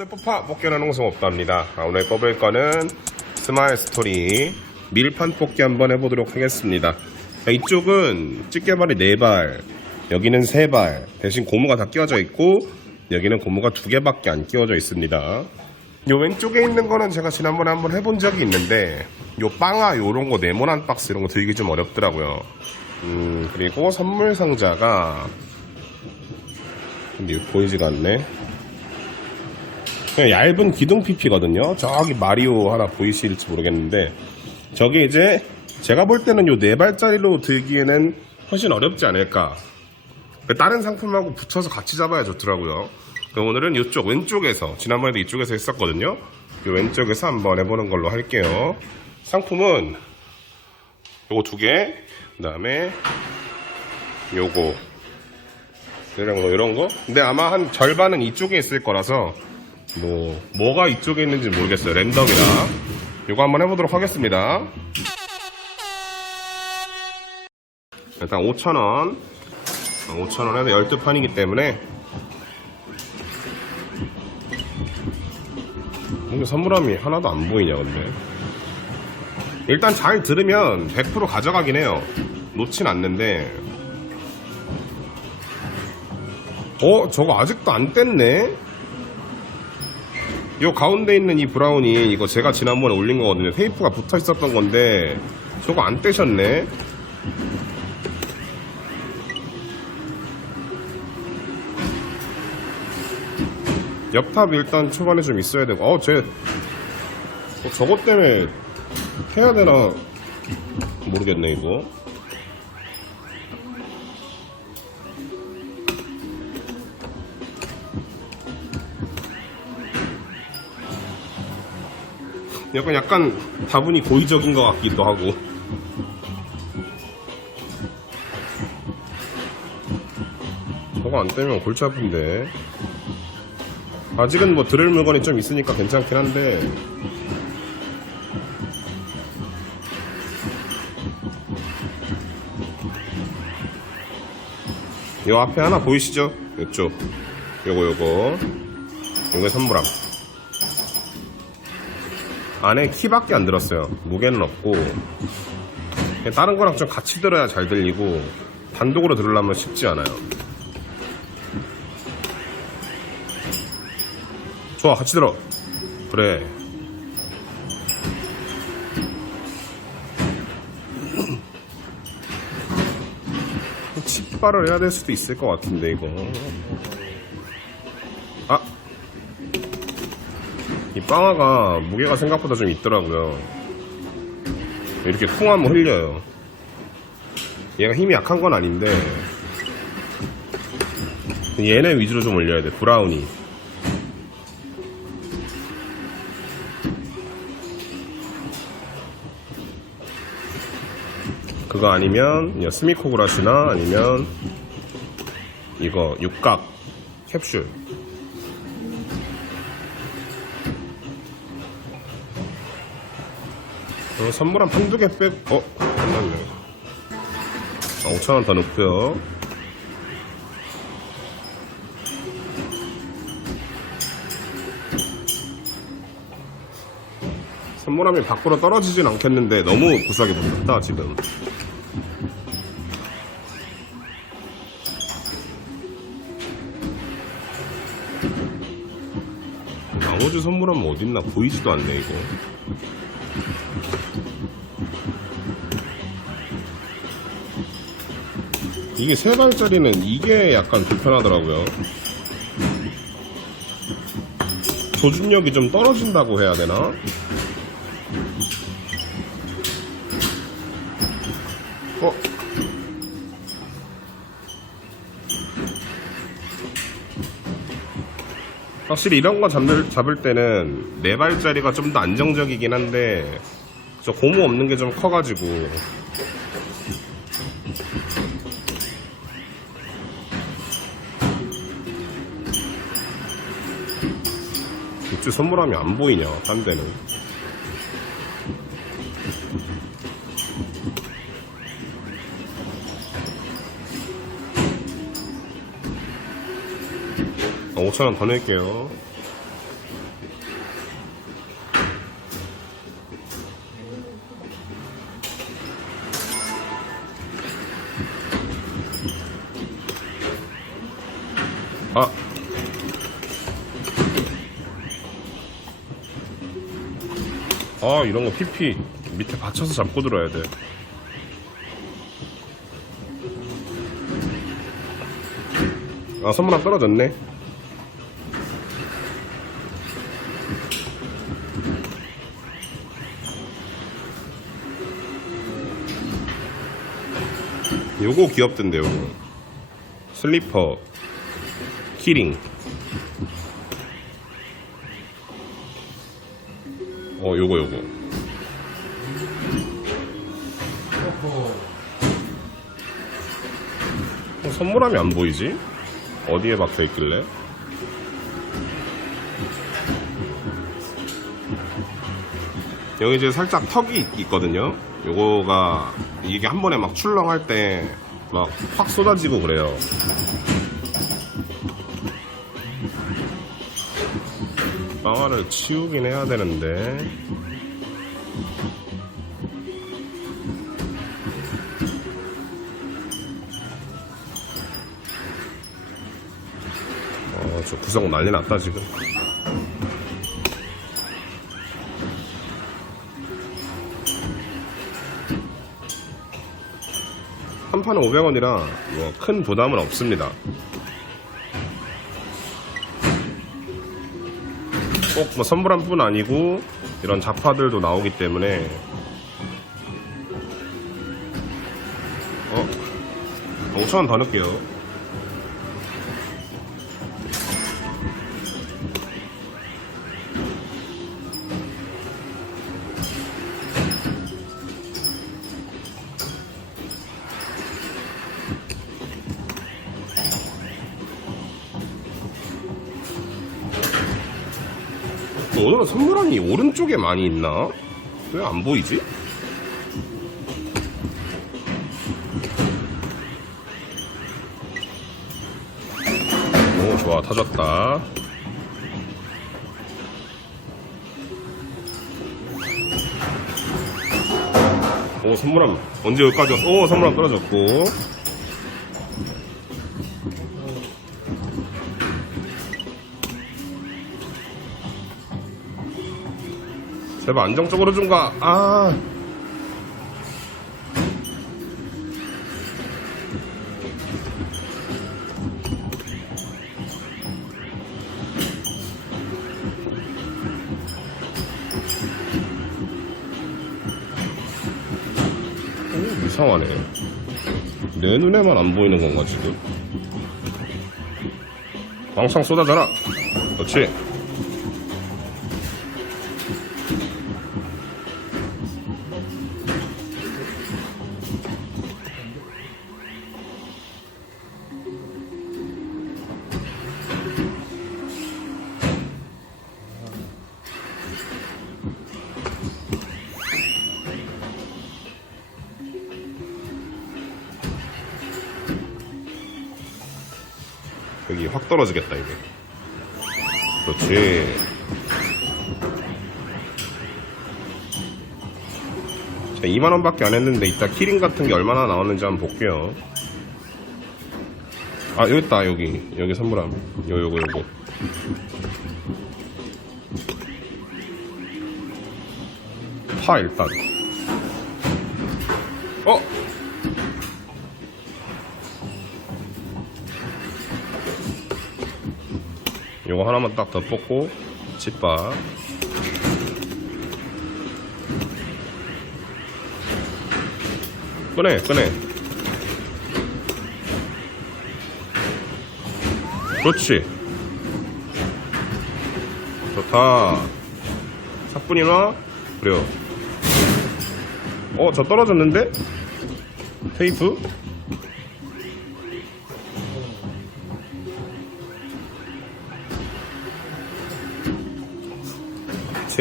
여러분들 뽑아 뽑기하는 홍성 없답니다. 아, 오늘 뽑을 거는 스마일 스토리 밀판 뽑기 한번 해보도록 하겠습니다. 자, 이쪽은 집게발이 4발, 여기는 3발, 대신 고무가 다 끼워져 있고 여기는 고무가 2개밖에 안 끼워져 있습니다. 요 왼쪽에 있는 거는 제가 지난번에 한번 해본 적이 있는데 요 빵아 요런 거 네모난 박스 이런 거 들기 좀 어렵더라고요. 음 그리고 선물 상자가 근데 보이지가 않네. 그냥 얇은 기둥 PP거든요. 저기 마리오 하나 보이실지 모르겠는데 저게 이제 제가 볼 때는 요 네 발짜리로 들기에는 훨씬 어렵지 않을까. 다른 상품하고 붙여서 같이 잡아야 좋더라고요. 그럼 오늘은 이쪽 왼쪽에서 지난번에도 이쪽에서 했었거든요. 요 왼쪽에서 한번 해보는 걸로 할게요. 상품은 요거 두 개, 그 다음에 요거 이런 거 이런 거. 근데 아마 한 절반은 이쪽에 있을 거라서 뭐 뭐가 이쪽에 있는지 모르겠어요. 랜덤이라. 요거 한번 해보도록 하겠습니다. 일단 5,000원. 5,000원에서 12판이기 때문에 뭔가 선물함이 하나도 안 보이냐 근데 일단 잘 들으면 100% 가져가긴 해요 놓진 않는데 어 저거 아직도 안 뗐네 요 가운데 있는 이 브라운이 이거 제가 지난번에 올린 거거든요. 테이프가 붙어 있었던 건데 저거 안 떼셨네. 옆탑 일단 초반에 좀 있어야 되고. 어, 쟤 어, 저것 때문에 해야 되나 모르겠네 이거 약간 약간 다분히 고의적인 것 같기도 하고. 저거 안 떼면 골치 아픈데. 아직은 뭐 들을 물건이 좀 있으니까 괜찮긴 한데. 요 앞에 하나 보이시죠? 요쪽. 요거 요거. 요게 선물함 안에 키밖에 안 들었어요. 무게는 없고. 다른 거랑 좀 같이 들어야 잘 들리고 단독으로 들으려면 쉽지 않아요. 좋아 같이 들어. 그래. 칩발을 해야 될 수도 있을 것 같은데 이거 이 빵화가 무게가 생각보다 좀 있더라고요. 이렇게 쿵 하면 흘려요. 얘가 힘이 약한 건 아닌데 얘네 위주로 좀 올려야 돼 브라우니. 그거 아니면 스미코그라시나 아니면 이거 육각 캡슐 어, 선물 한 한두 개 빼, 어? 안 났네. 아, 5천원 더 넣고요. 선물함이 밖으로 떨어지진 않겠는데 너무 구싸게 붙었다 지금 나머지 선물함은 어딨나 보이지도 않네 이거 이게 세 발짜리는 이게 약간 불편하더라고요 조준력이 좀 떨어진다고 해야 되나? 어? 확실히 이런 거 잡을, 잡을 때는 네 발짜리가 좀 더 안정적이긴 한데 저 고무 없는 게 좀 커가지고 이쪽 선물함이 안 보이냐 딴 데는. 아, 5천원 더 낼게요 아 이런 거 PP 밑에 받쳐서 잡고 들어야 돼. 아 선물 안 떨어졌네. 요거 귀엽던데 요거 슬리퍼 키링 어 요거 요거 선물함이 안 보이지? 어디에 박혀 있길래? 여기 이제 살짝 턱이 있- 있거든요. 요거가 이게 한 번에 막 출렁할 때 막 확 쏟아지고 그래요. 빵화를 치우긴 해야 되는데 저 구석 난리 났다 지금. 한 판에 500원이라 뭐 큰 부담은 없습니다. 꼭 뭐 선물한 뿐 아니고 이런 잡화들도 나오기 때문에. 어? 5천원 더 넣을게요 오늘은 선물함이 오른쪽에 많이 있나? 왜 안 보이지? 오 좋아 타졌다 오 선물함 언제 여기까지 왔어? 오 선물함 떨어졌고 제발 안정적으로 좀 가. 아. 오, 이상하네. 내 눈에만 안 보이는 건가, 지금? 왕창 쏟아져라. 그렇지. 여기 확 떨어지겠다 이게. 그렇지. 자 2만원밖에 안 했는데 이따 키링 같은 게 얼마나 나왔는지 한번 볼게요. 아 여기 있다 여기. 여기 선물함. 요 요거 요거. 파 일단 요거 하나만 딱 더 뽑고 집밥. 꺼내 꺼내. 그렇지. 좋다. 사뿐이나? 그래요. 어저 떨어졌는데? 테이프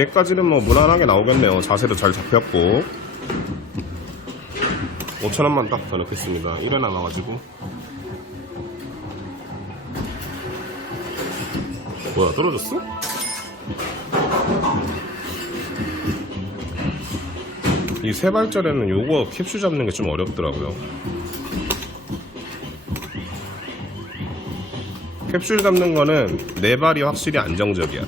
쟤까지는 뭐 무난하게 나오겠네요. 자세도 잘 잡혔고. 5천원만 딱 더 넣겠습니다. 1회 남아가지고. 뭐야, 떨어졌어? 이 세 발짜리는 요거 캡슐 잡는 게 좀 어렵더라고요. 캡슐 잡는 거는 네 발이 확실히 안정적이야.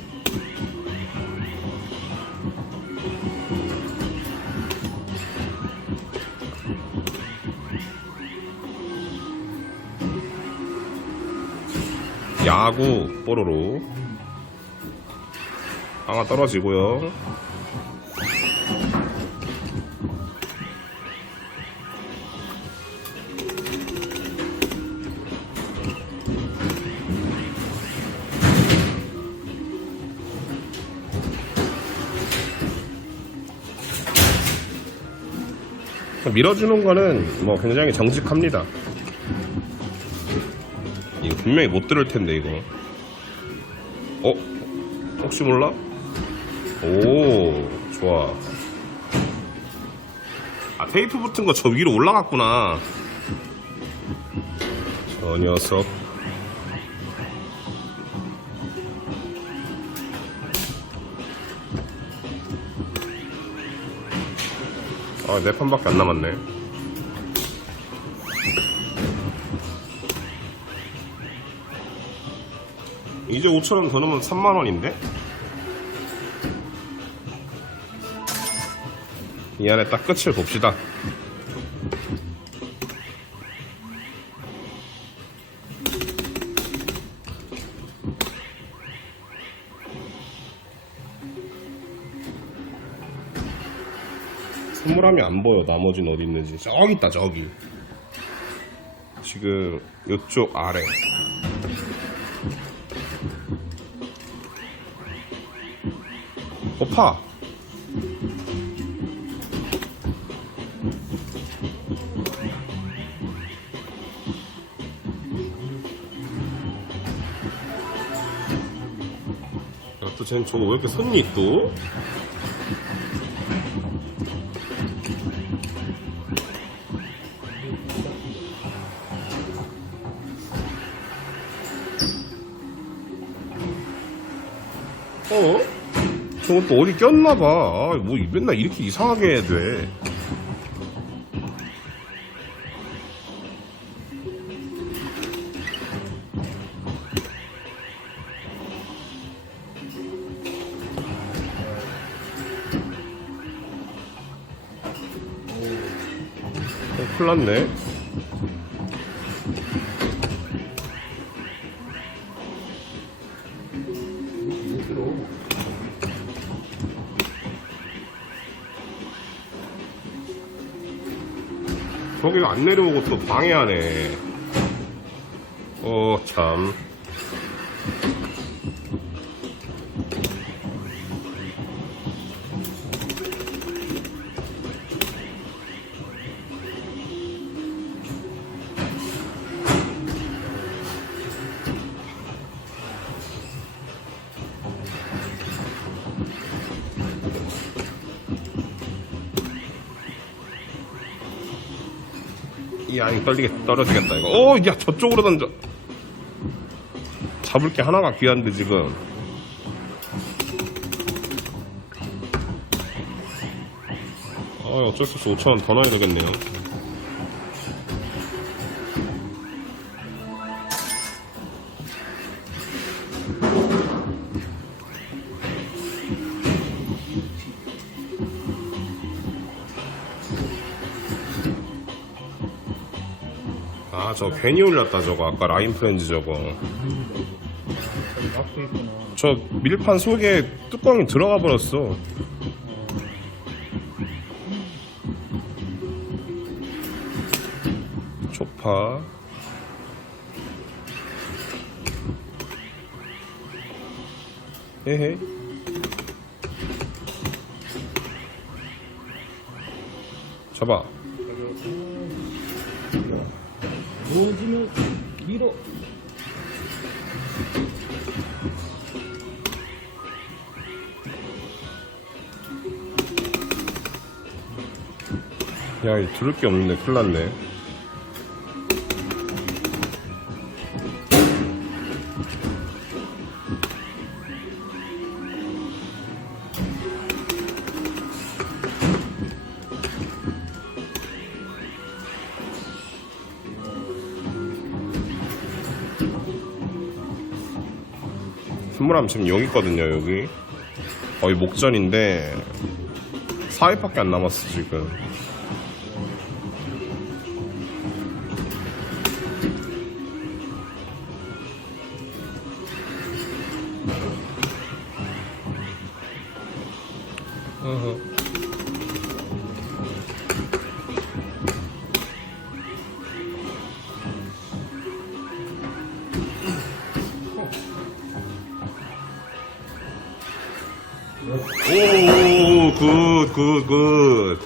야구 뽀로로 하나 떨어지고요 밀어주는 거는 뭐 굉장히 정직합니다. 이거 분명히 못 들을 텐데 이거. 어? 혹시 몰라? 오, 좋아. 아 테이프 붙은 거 저 위로 올라갔구나. 저 녀석. 아, 네 판밖에 안 남았네. 이제 5천원 더 넣으면 3만원인데? 이 안에 딱 끝을 봅시다. 선물함이 안 보여. 나머지는 어디 있는지. 저기 있다, 저기. 지금 이쪽 아래. 어, 파. 야, 또 쟤는 저거 왜 이렇게 손이 또? 어? 또 어디 꼈나봐. 아, 뭐 맨날 이렇게 이상하게 해야 돼. 어, 큰일 났네. 저기가 안 내려오고 또 방해하네. 어, 참. 이 안이 떨리게 떨어지겠다 이거. 오, 야 저쪽으로 던져. 잡을 게 하나가 귀한데 지금. 아, 어쩔 수 없이 5천 원 더 넣어야 되겠네요. 아, 저 괜히 올렸다 저거. 아까 라인 프렌즈 저거. 저 밀판 속에 뚜껑이 들어가 버렸어. 초파. 헤헤. 잡아. 모지는 밀어. 야, 이 들을 게 없는데 큰일 났네. 선물함 지금 여기 있거든요, 여기. 거의 목전인데, 4회밖에 안 남았어, 지금. 오, 굿, 굿, 굿.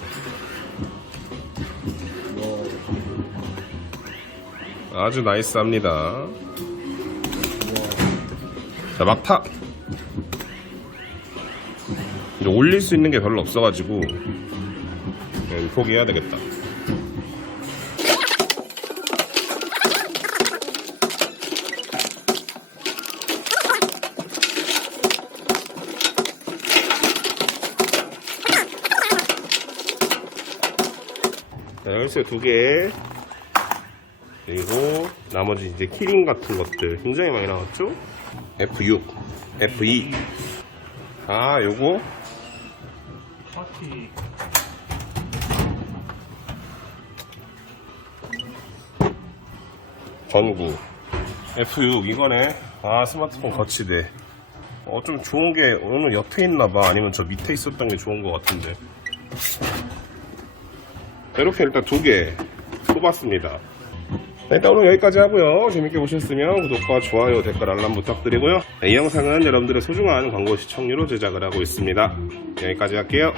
아주 나이스합니다. 자, 막타. 이제 올릴 수 있는 게 별로 없어가지고 그냥 포기해야 되겠다. 자, 열쇠 두 개. 그리고 나머지 이제 키링 같은 것들 굉장히 많이 나왔죠? F6, F2. 아, 요거 파티 전구. F6 이거네. 아, 스마트폰 거치대. 어, 좀 좋은 게 오늘 옆에 있나 봐. 아니면 저 밑에 있었던 게 좋은 것 같은데. 이렇게 일단 두 개 뽑았습니다. 네, 일단 오늘 여기까지 하고요. 재밌게 보셨으면 구독과 좋아요, 댓글, 알람 부탁드리고요. 네, 이 영상은 여러분들의 소중한 광고 시청료로 제작을 하고 있습니다. 여기까지 할게요.